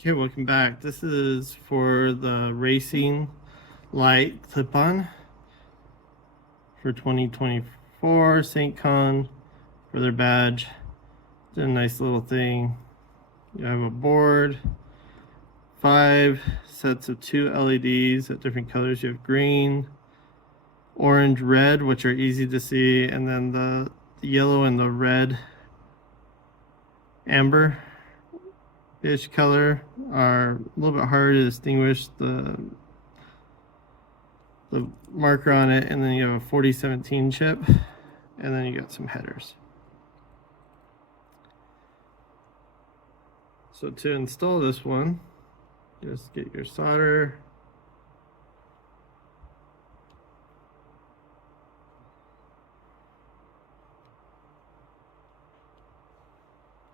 Okay, welcome back. This is for the racing light clip-on for 2024 SAINTCONN for their badge. It's a nice little thing. You have a board, 5 sets of 2 LEDs at different colors. You have green, orange, red, which are easy to see, and then the yellow and the red amber ish color are a little bit harder to distinguish the marker on it, and then you have a 4017 chip, and then you got some headers. So to install this one, just get your solder,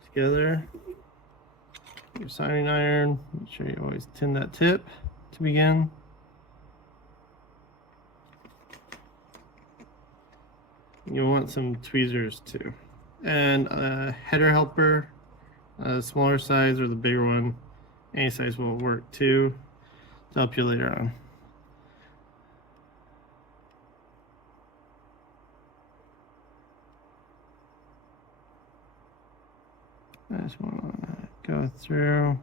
together, your soldering iron. Make sure you always tin that tip to begin. You'll want some tweezers too, and a header helper, a smaller size or the bigger one. Any size will work too, to help you later on. I just want to go through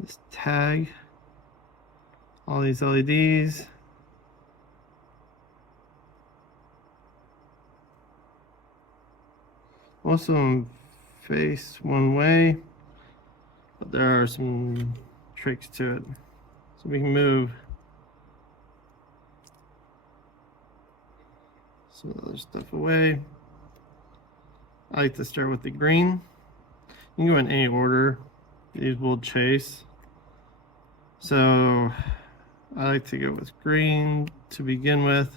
this tag, all these LEDs. Most of them face one way, but there are some tricks to it. So we can move some other stuff away. I like to start with the green. You can go in any order. These will chase. So I like to go with green to begin with.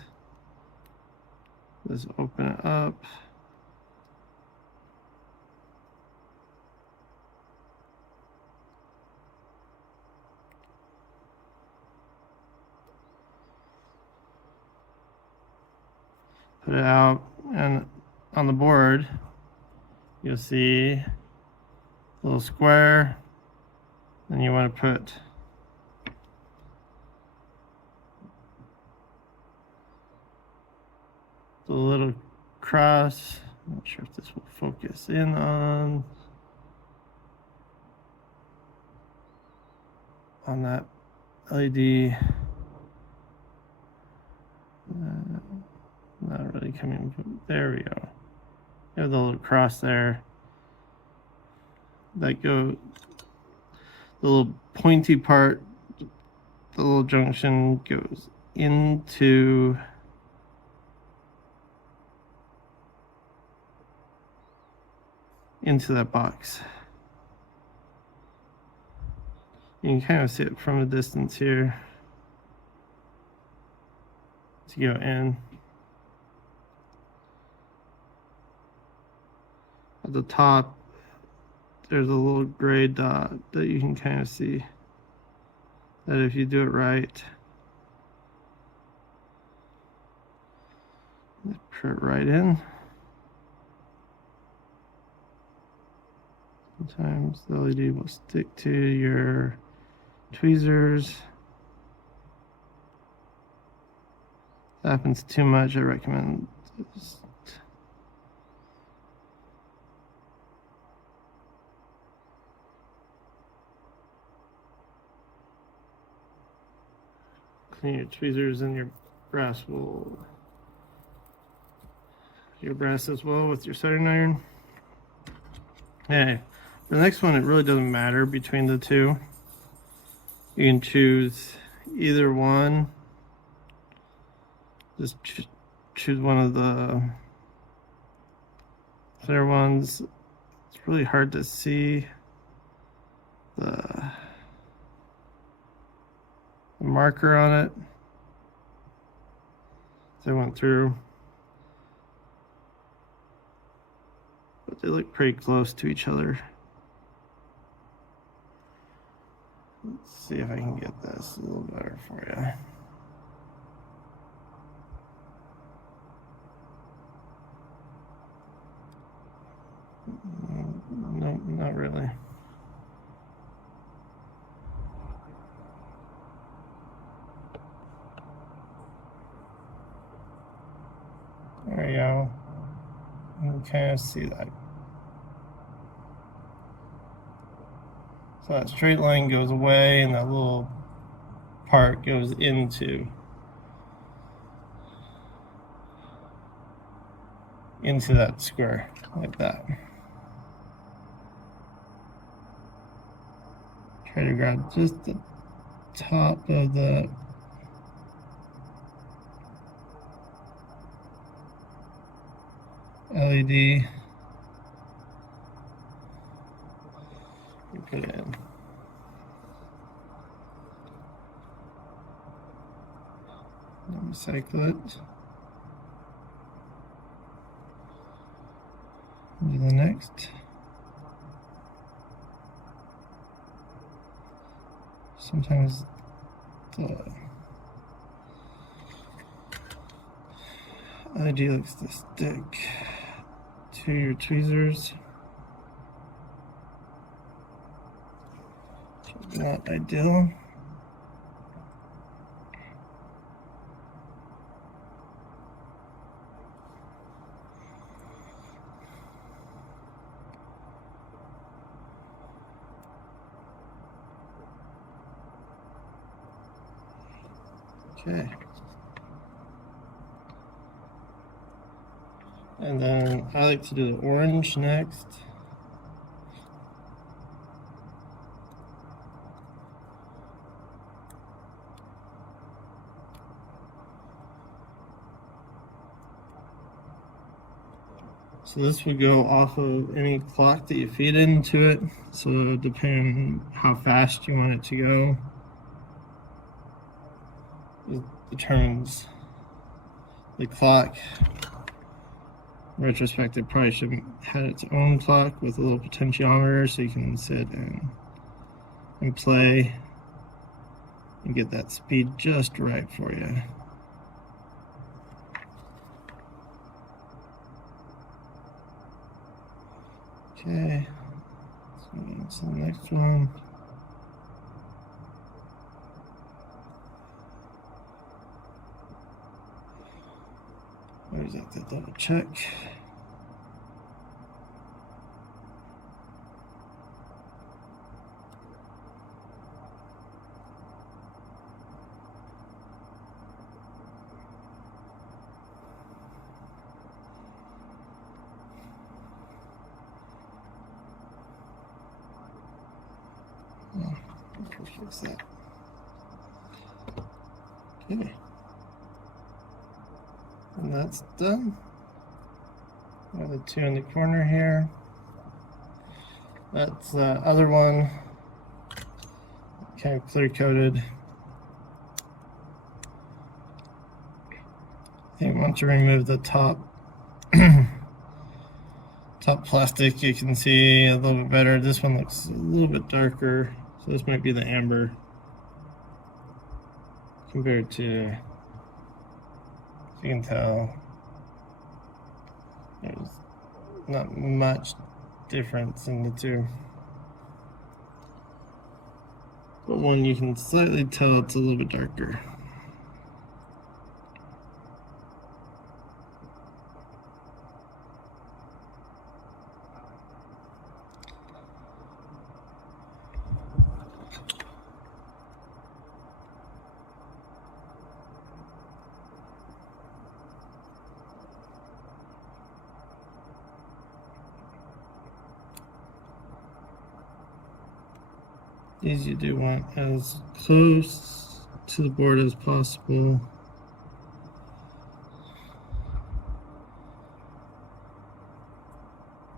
Let's open it up. Put it out, and on the board you'll see a little square, and you want to put the little cross. I'm not sure if this will focus in on that LED. Not really coming. There we go. You have the little cross there. That go. The little pointy part, the little junction goes into that box. You can kind of see it from a distance here to go in. At the top, there's a little gray dot that you can kind of see that if you do it right, put it right in. Sometimes the LED will stick to your tweezers. If that happens too much, I recommend just clean your tweezers, and your brass as well with your soldering iron. Okay, the next one, it really doesn't matter between the two. You can choose either one. Just choose one of the clear ones. It's really hard to see the marker on it. So I went through, but they look pretty close to each other. Let's see if I can get this a little better for you. not really. There we go. You can kind of see that. So that straight line goes away and that little part goes into that square, like that. Try to grab just the top of the LED. You put it in. Recycle it. Do the next. Sometimes the LED likes to stick to your tweezers. Which is not ideal. Okay. And then I like to do the orange next. So this would go off of any clock that you feed into it. So depending on how fast you want it to go, it determines the clock. In retrospect, it probably should have had its own clock with a little potentiometer so you can sit and play and get that speed just right for you. Okay, let's go on to the next one. Always have to double check. Fix that. Okay. And that's done. The two in the corner here. That's the other one, kind of clear coated. I think once you remove the top top plastic, you can see a little bit better. This one looks a little bit darker, so this might be the amber compared to. You can tell there's not much difference in the two. But one you can slightly tell it's a little bit darker. These you do want as close to the board as possible.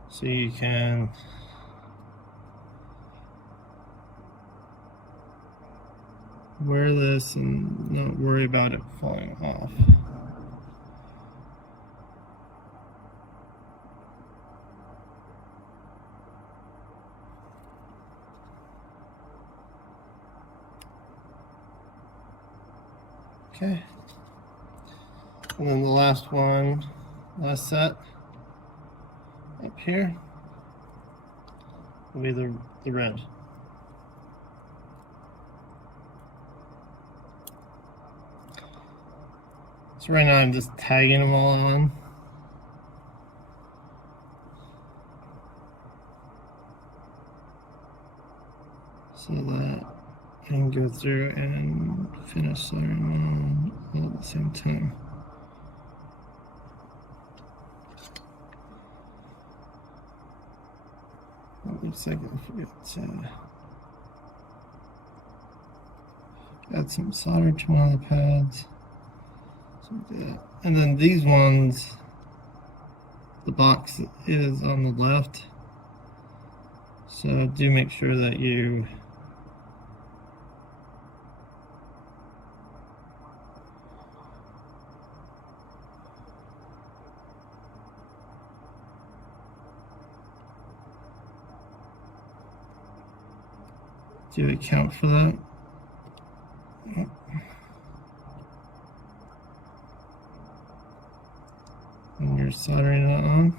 So you can wear this and not worry about it falling off. Okay, and then the last one, last set up here. will be the red. So right now I'm just tagging them all on. So that I can go through and finish soldering all at the same time. It looks like I forgot to add some solder to one of the pads. So do that. And then these ones, the box is on the left. So do make sure that you do account for that. When you're soldering it on.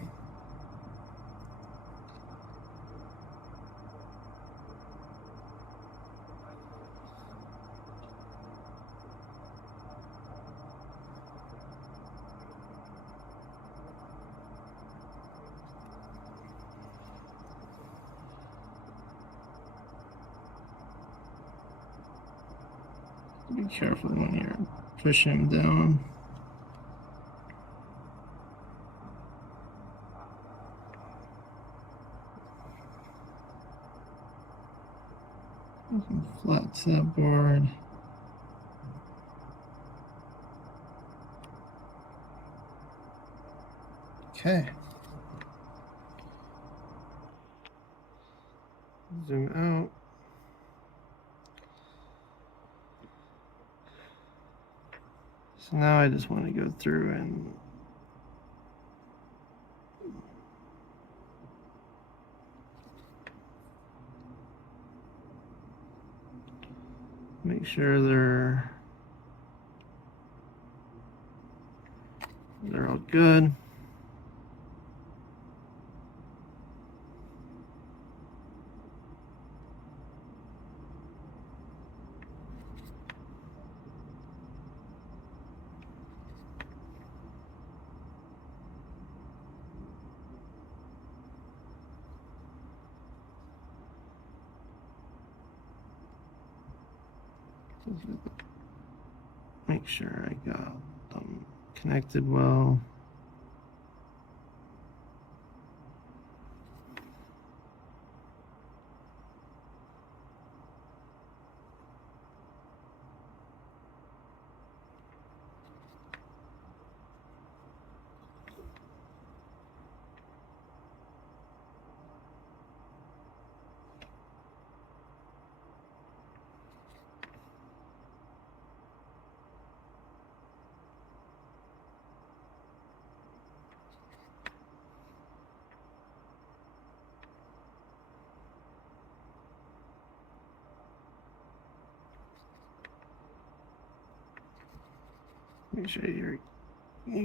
Be careful when you're pushing them down. Flat to that board. Okay. Zoom out. So now I just want to go through and make sure they're all good. Make sure I got them connected well. Make sure you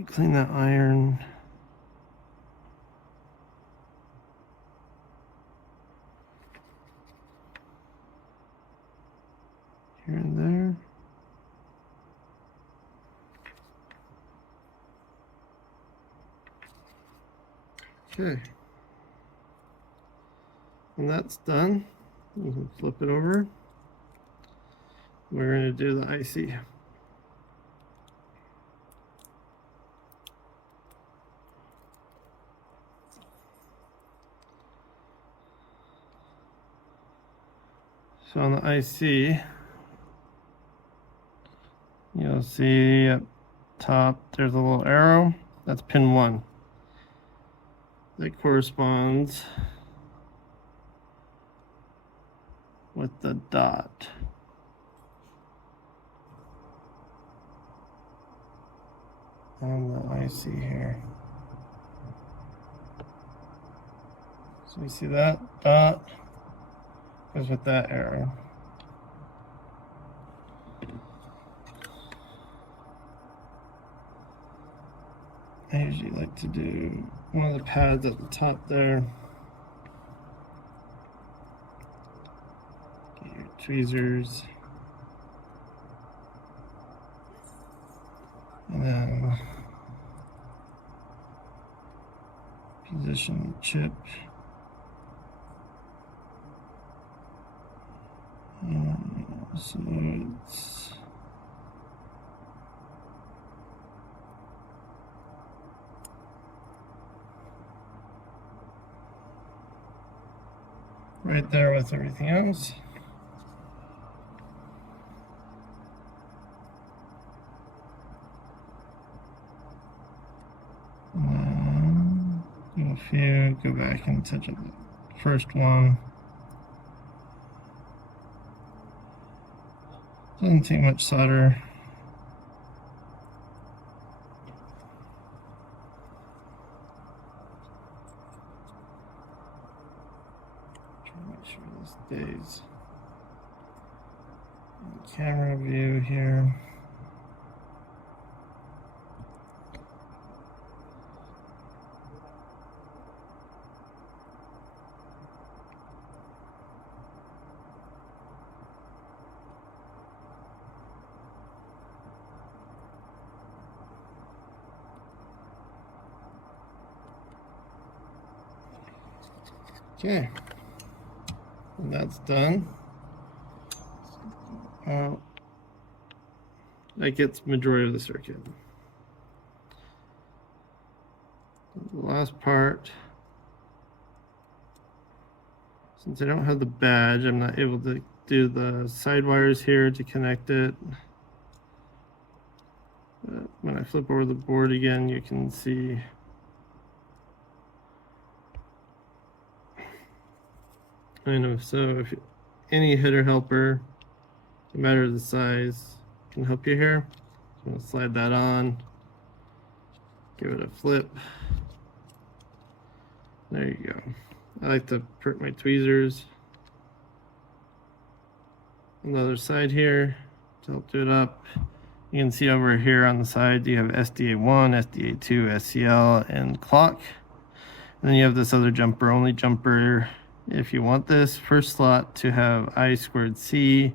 clean that iron. Here and there. Okay. When that's done, you can flip it over. We're going to do the IC. So on the IC, you'll see up top there's a little arrow. That's pin 1. That corresponds with the dot. On the IC here. So you see that dot goes with that arrow. I usually like to do one of the pads at the top there. tweezers. And then position the chip. So it's right there with everything else. If you go back and touch up the first one, doesn't take much solder. Try to make sure this stays in the camera view here. Okay, and that's done. That gets majority of the circuit. The last part, since I don't have the badge, I'm not able to do the side wires here to connect it. But when I flip over the board again, you can see kind of, so if any header helper, no matter the size, can help you here. So I'm going to slide that on, give it a flip. There you go. I like to prick my tweezers on the other side here to help do it up. You can see over here on the side you have SDA1, SDA2, SCL, and clock. And then you have this other jumper, only jumper. If you want this first slot to have I2C,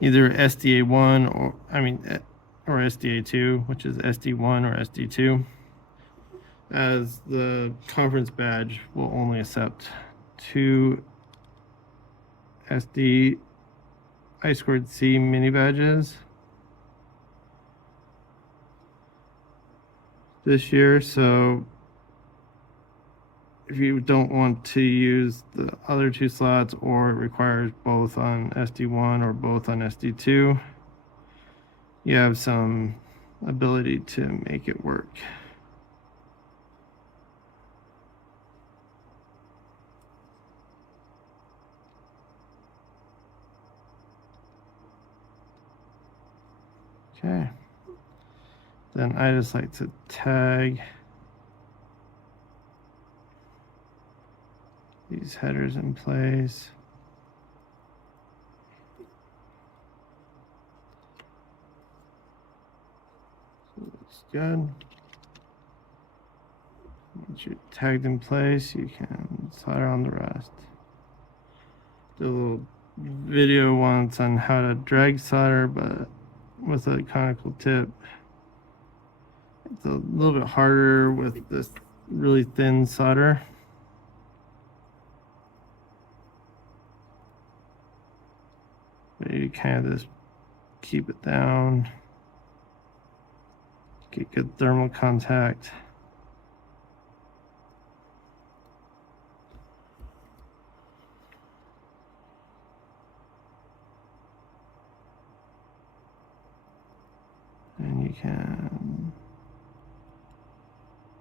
either SDA1 or SDA2, which is SD1 or SD2, as the conference badge will only accept 2 SD I2C mini badges this year. So if you don't want to use the other 2 slots, or it requires both on SD1 or both on SD2, you have some ability to make it work. Okay. Then I just like to tag these headers in place. So it looks good. Once you're tagged in place, you can solder on the rest. Do a little video once on how to drag solder, but with a conical tip. It's a little bit harder with this really thin solder. But you kind of just keep it down, get good thermal contact. And you can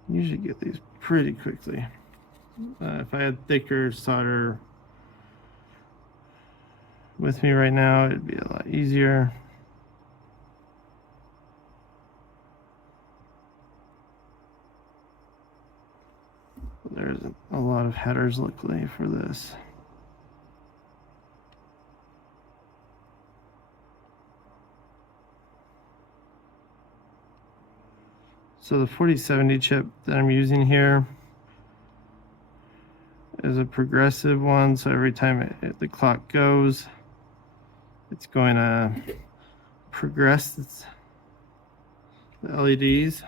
usually get these pretty quickly. If I had thicker solder with me right now, it'd be a lot easier. There's a lot of headers luckily for this. So the 4070 chip that I'm using here is a progressive one, so every time the clock goes, it's going to progress the LEDs.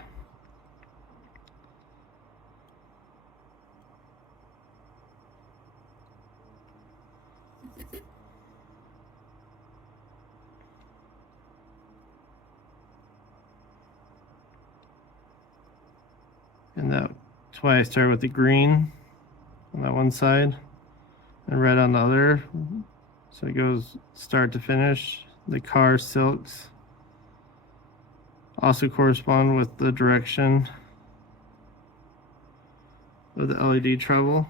And that's why I started with the green on that one side and red on the other. So it goes start to finish. The car silks also correspond with the direction of the LED travel.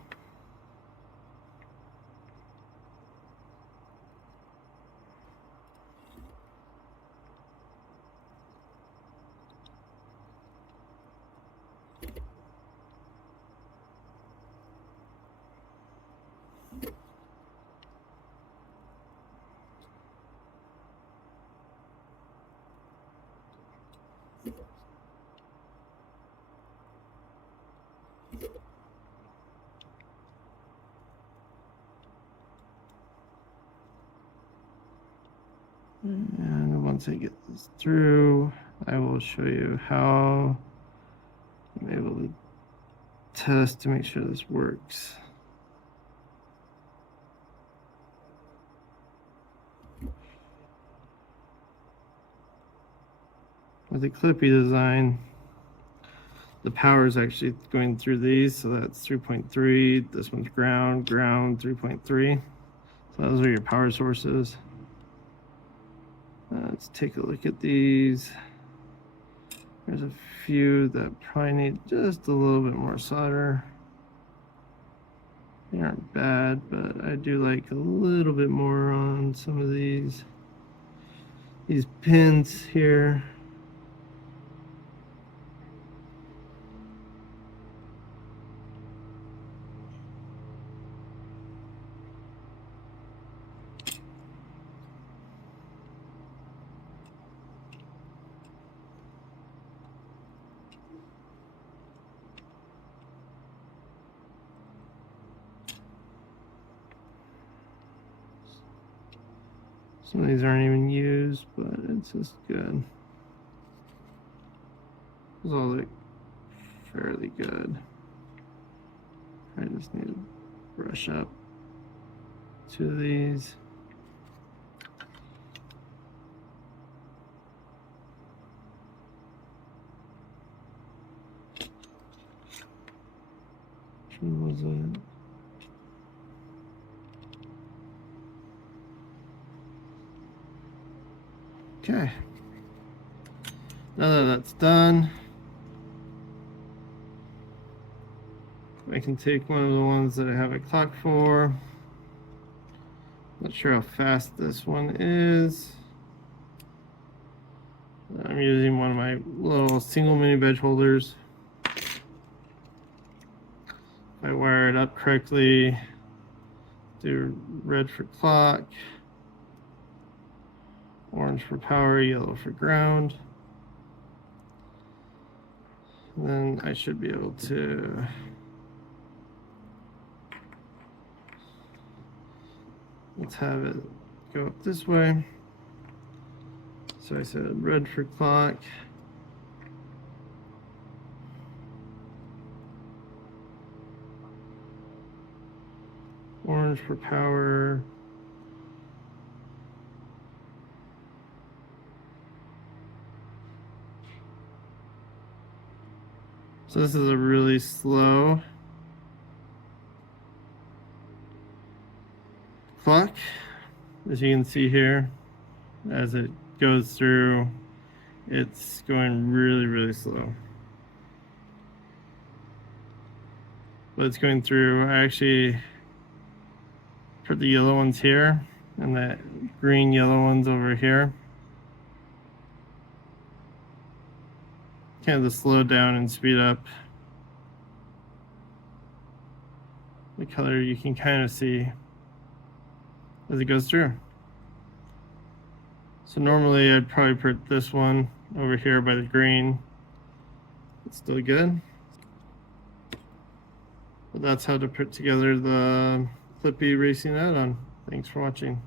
And once I get this through, I will show you how I'm able to test to make sure this works. With the Clippy design, the power is actually going through these, so that's 3.3. This one's ground, 3.3. So those are your power sources. Let's take a look at these. There's a few that probably need just a little bit more solder. They aren't bad, but I do like a little bit more on some of these pins here. Some of these aren't even used, but it's just good. Those all look fairly good. I just need to brush up two of these. Which one was it? Okay, now that that's done, I can take one of the ones that I have a clock for. Not sure how fast this one is. I'm using one of my little single mini badge holders. If I wire it up correctly, do red for clock, orange for power, yellow for ground. And then I should be able to let's have it go up this way. So I said red for clock, orange for power, so this is a really slow clock, as you can see here. As it goes through, it's going really slow, but it's going through. I actually put the yellow ones here and the green yellow ones over here, kind of to slow down and speed up. The color you can kind of see as it goes through. So normally I'd probably put this one over here by the green. It's still good. But that's how to put together the Clippy racing add-on. Thanks for watching.